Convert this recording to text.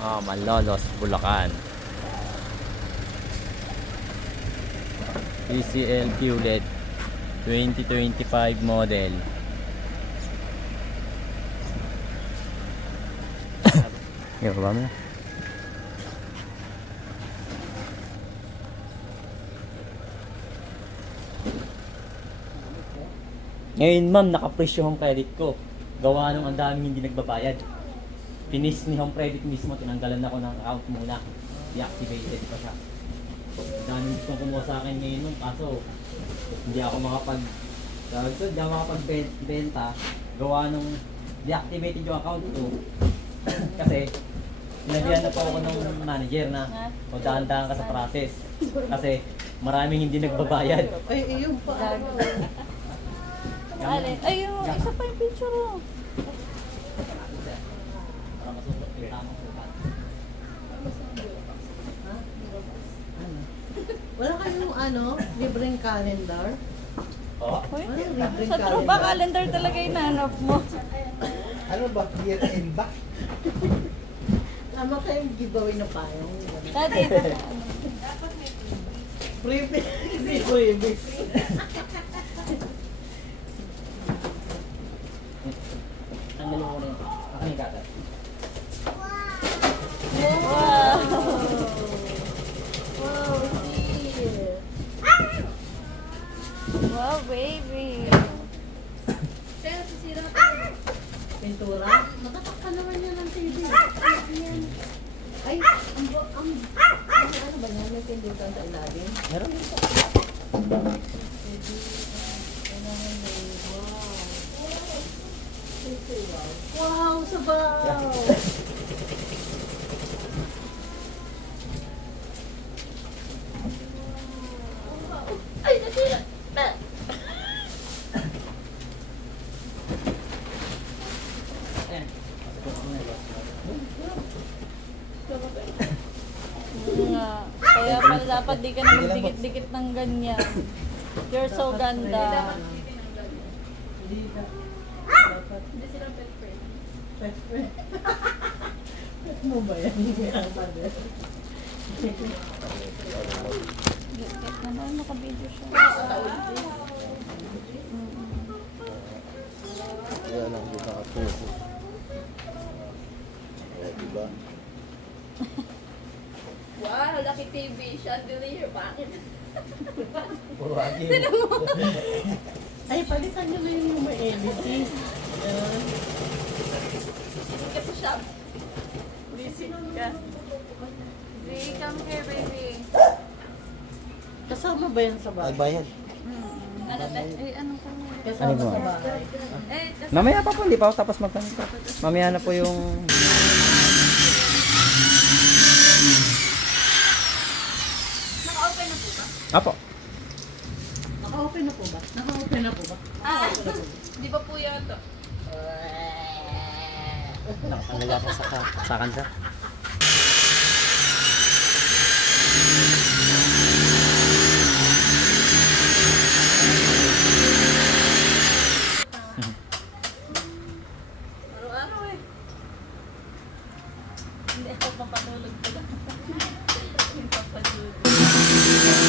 Malolos, Bulacan. PCL QLED 2025 model. Yo, baba mo na. Ngayon ma'am, nakapresyo ang credit ko. Gawa nung ang daming hindi nagbabayad. Pinis ni Home Credit mismo, tinanggalan ako ng account muna. Deactivated pa siya. Ang daming gustong kumuha sa akin ngayon ma'am, kaso hindi ako makapagbenta. Gawa nung deactivated yung account ko. Kasi sinabihan na po ako ng manager na dahan-dahan ka sa process. Kasi maraming hindi nagbabayad. Ay, yung pa. Ay, yung isa pa yung picture mo. Para masusunod yung tamang sukat. Wala kayong libreng calendar? Oo. Sa tropa calendar talaga yung nanap mo. Ano ba? Year end ba? Tama kayong giveaway na payong. Dati, Freebie. Hindi freebie. Ang nalungo na yun. Ako yung katat. wow. Wow, dear. Wow, baby. Pintura? Matatak ka naman yan ng TV. Ay, ano ba yan? May pindutan sa ilalim? Meron dito. Wow, sabaw! Ay, nasira! Ayan. Pasok ko na yun. Nga. Kaya pala dapat di ka na dikit-dikit ng ganyan. You're so ganda. Hindi sila pet friend. Pet friend? Pet mo ba yan? Dikit naman, nakabidyo siya. Kaya lang, di nakapokus. Diba? Wow, laki TV, chandelier, bakit? Puro agi. Ay, palitan nyo na yung may LED. Kasi sa shop. Visit ka. Baby, come here, baby. Kasama ba yan sa bahay? Nagbayad. Ano te? Eh, ano ka mo? Kasama Ano ba? sa bahay. Eh, tas- Mamaya pa po, hindi pa ako tapos magtanong. Mamaya na po yung... naka-open na po ba? Apo. Naka-open na po ba? Naka-open na po ba? Di ba po yata? Nakapangala pa sa kansa. Araw-araw eh. Hindi ako papatulog pala. Hindi papatulog.